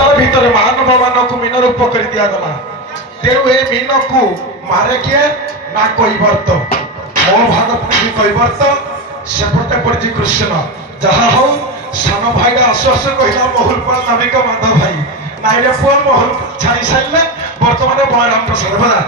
ସଂସାର ଭିତରେ ମାନବ ମାନଙ୍କୁ ମୀନ ରୂପ କରି ଦିଆଗଲା। ତେଣୁ ଏ ମୀନକୁ ମାରେ କିଏ ନା କୈବର୍ତ୍ତ। ମୋ ଭାଗ ପଡିଛି କୈବର୍ତ୍ତ, ସେପଟେ ପଡିଛି କୃଷ୍ଣ। ଯାହା ହଉ ସାନ ଭାଇଟା ଆସୁ ଆସୁ କହିଲା ମହୁଲପାଳ ନାବିକ ମାଧବ ଭାଇ ନାଇରେ ପୁଅ ମହୁଲ ଛାଡ଼ି ସାରିଲେ ବର୍ତ୍ତମାନ ବଳରାମ ପ୍ରସାଦ ବଲା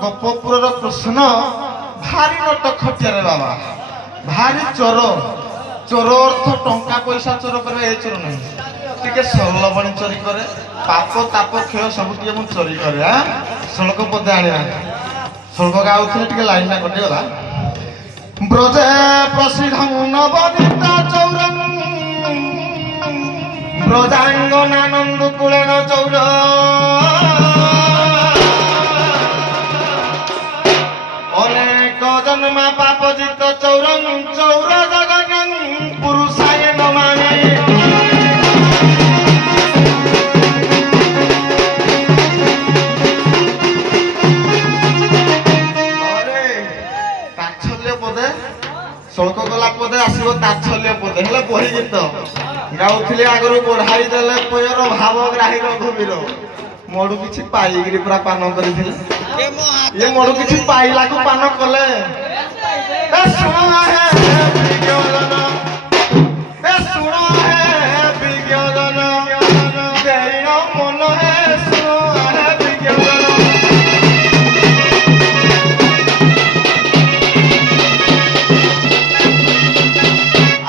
ଗୋପପୁରର କୃଷ୍ଣ ଭାରି ନଟ ଖଟିଆରେ ବାବା, ଭାରି ଚୋର। ଚୋର ଅର୍ଥ ଟଙ୍କା ପଇସା ଚୋର କରେ, ଏ ଚୋର ନାହିଁ। ଟିକେ ସରଳ ବଣି ଚୋରି କରେ, ପାପ ତାପ କ୍ଷୟ ସବୁ ଟିକେ ମୁଁ ଚୋରି କରେ। ଶ୍ଳୋକ ପଦେ ଆଣିବା, ଶ୍ଳୋକ ଗାଉଥିଲେ ଟିକେ ଲାଇନଟା କଟିଗଲା। ବ୍ରଜେ ପ୍ରସିଦ୍ଧ ନବଦିତ ଚୌର ବ୍ରଜାଙ୍ଗନାନନ୍ଦ କୁଳେନ ଚୌର ଅନେକ ଜନ୍ମା ପାପଜିତ ଚୌର ଚୌର ଜଗନ ପୁରୁଷାୟ ନମାମି। ତାଚ୍ଛଲ୍ୟ ପଦେ ଶ୍ଳୋକ ଗଲା ପଦେ ଆସିବ ତାଚ୍ଛଲ୍ୟ ପଦେ। ହେଲେ ବହି ଗୀତ ଗାଉଥିଲେ ଆଗରୁ ବଢାଇ ଦେଲେ ପୟର ଭାବ ଗ୍ରାହୀ ରଘୁବୀର। ମୋଡୁ କିଛି ପାଇକିରି ପୁରା ପାନ କରିଥିଲେ, ଇଏ ମୋଡୁ କିଛି ପାଇଲାକୁ ପାନ କଲେ। ଶୁଣ ହେ ବିଜ୍ଞଜନ, ଶୁଣ ହେ ବିଜ୍ଞଜନ, ଦେଇ ମନ ହେ ଶୁଣ ହେ ବିଜ୍ଞଜନ।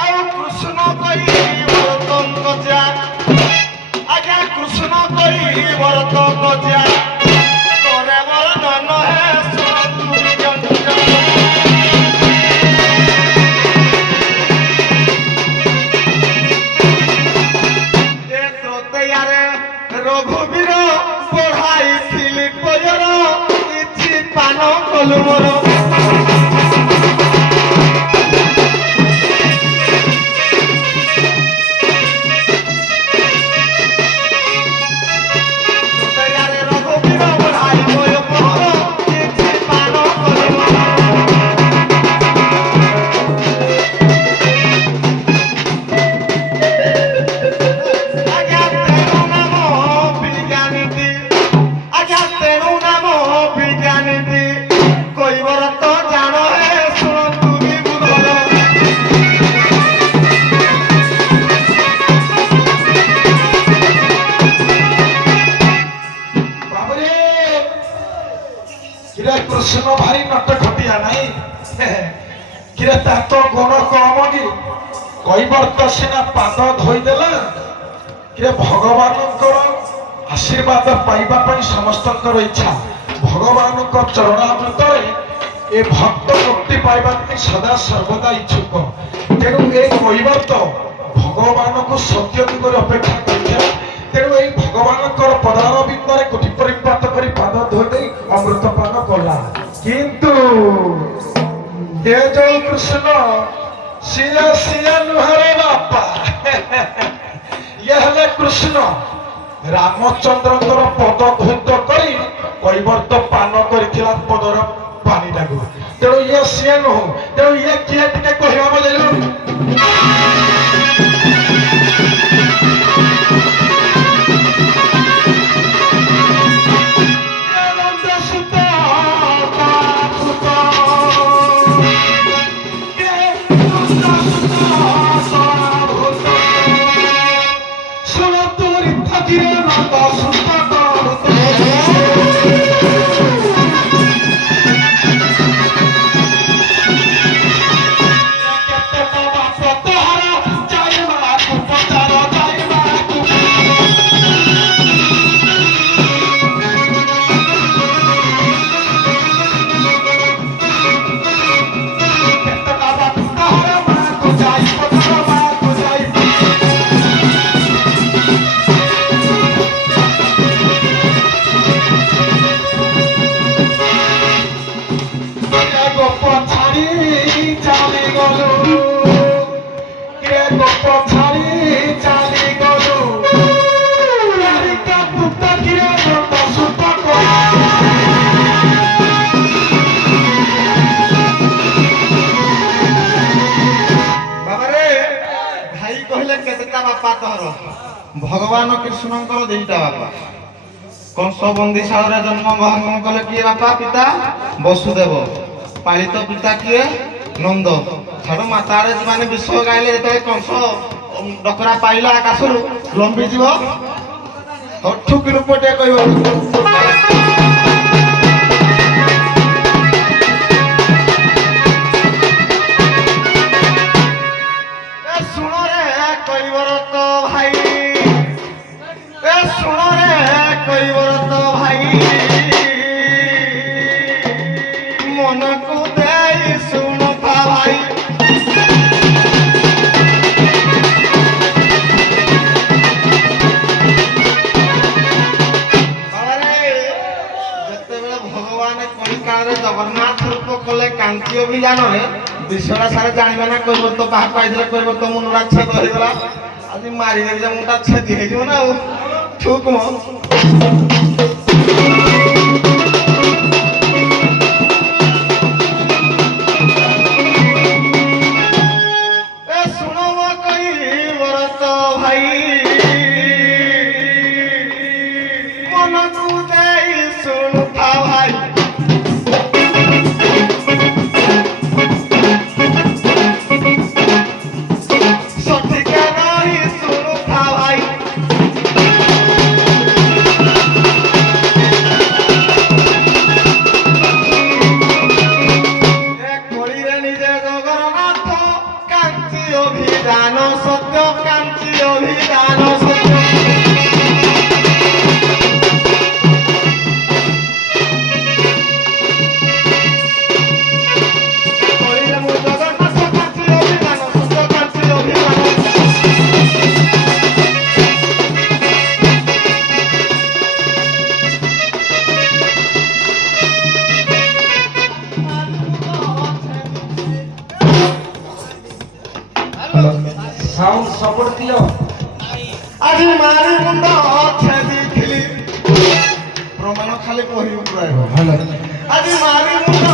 ଆଉ କୃଷ୍ଣ କହି ଭରତଙ୍କ ଯା, ଆଜ୍ଞା କୃଷ୍ଣ କହି ଭରତଙ୍କ ଯା করে বর্ণন হে শোনু বিজ্ঞান। এ ত্রোতেয়ারে রঘুবীর পড়াইছিলি পয়র, কিছু পান কলু মোর। କୃଷ୍ଣ ଭାରି ନଟ ଖଟିଆ ନାହିଁ କିରେ, ତାର ତ ଗୁଣ କମ କି? କୈବର୍ତ୍ତ ସିନା ପାଦ ଧୋଇଦେଲା କିରେ, ଭଗବାନଙ୍କର ଆଶୀର୍ବାଦ ପାଇବା ପାଇଁ ସମସ୍ତଙ୍କର ଇଚ୍ଛା। ଭଗବାନଙ୍କ ଚରଣାମୃତରେ ଏ ଭକ୍ତ ମୁକ୍ତି ପାଇବା ପାଇଁ ସଦା ସର୍ବଦା ଇଚ୍ଛୁକ। ତେଣୁ ଏ କୈବର୍ତ୍ତ ଭଗବାନଙ୍କୁ ସତ୍ୟ ଦିଗରେ ଅପେକ୍ଷା କରିଥିଲା। ତେଣୁ ଏଇ ଭଗବାନଙ୍କର ପଦାରବିନ୍ଦରେ କୋଟି ପରିପାତ କରି ପାଦ ଧୋଇ ଦେଇ ଅମୃତ ପାନ କଲା। କିନ୍ତୁ ଏ ଯୋଉ କୃଷ୍ଣ ସିଏ ସିଏ ନୁହେଁ ବାପା, ଇଏ ହେଲେ କୃଷ୍ଣ। ରାମଚନ୍ଦ୍ରଙ୍କର ପଦ ଧୃତ କରି କୈବର୍ତ୍ତ ପାନ କରିଥିଲା ପଦର ପାଣିଟାକୁ। ତେଣୁ ଇଏ ସିଏ ନୁହଁ, ତେଣୁ ଇଏ କିଏ ଟିକେ କହିବା ବଜେଇଲୁ। ভগবান কৃষ্ণଙ୍କର ଦିଟା ବାପା। କଂସ ବନ୍ଦିଶାଳରେ ଜନ୍ମ ଗ୍ରହଣ କଲେ କିଏ ବାପା ପିତା? ବସୁଦେବ। ପାଳିତ ପିତା କିଏ? ନନ୍ଦ। ଛାଡ ମାତାରେ ମାନେ ବିଷୟ ଗାଇଲେ ଯେତେବେଳେ କଂସ ଡକରା ପାଇଲା ଆକାଶରୁ ଲମ୍ବିଯିବ। ଠୁକି ରୂପଟେ କହିବ ଜଗନ୍ନାଥ ରୂପ କଲେ କାଞ୍ଚି ଅଭିଯାନରେ ବିଷୟଟା ସାରେ ଜାଣିବା ନା କହିବ ତ ବାହାକୁ ଆଇଥିଲେ କହିବ ତ ମୁଣ୍ଡଟା ଛେଦ ହେଇଗଲା ଆଜି ମାରିଦେବି ଯେ ମୁଣ୍ଡଟା ଛେଦି ହେଇଯିବ ନା ଆଉ ଠୁକ୍ ମ সাউন্ড সাপোর্ট দিও আজি মারি মুন্ড ছেদি থিলি প্রমাণ খালি কহি উড়াইব আজি মারি মুন্ড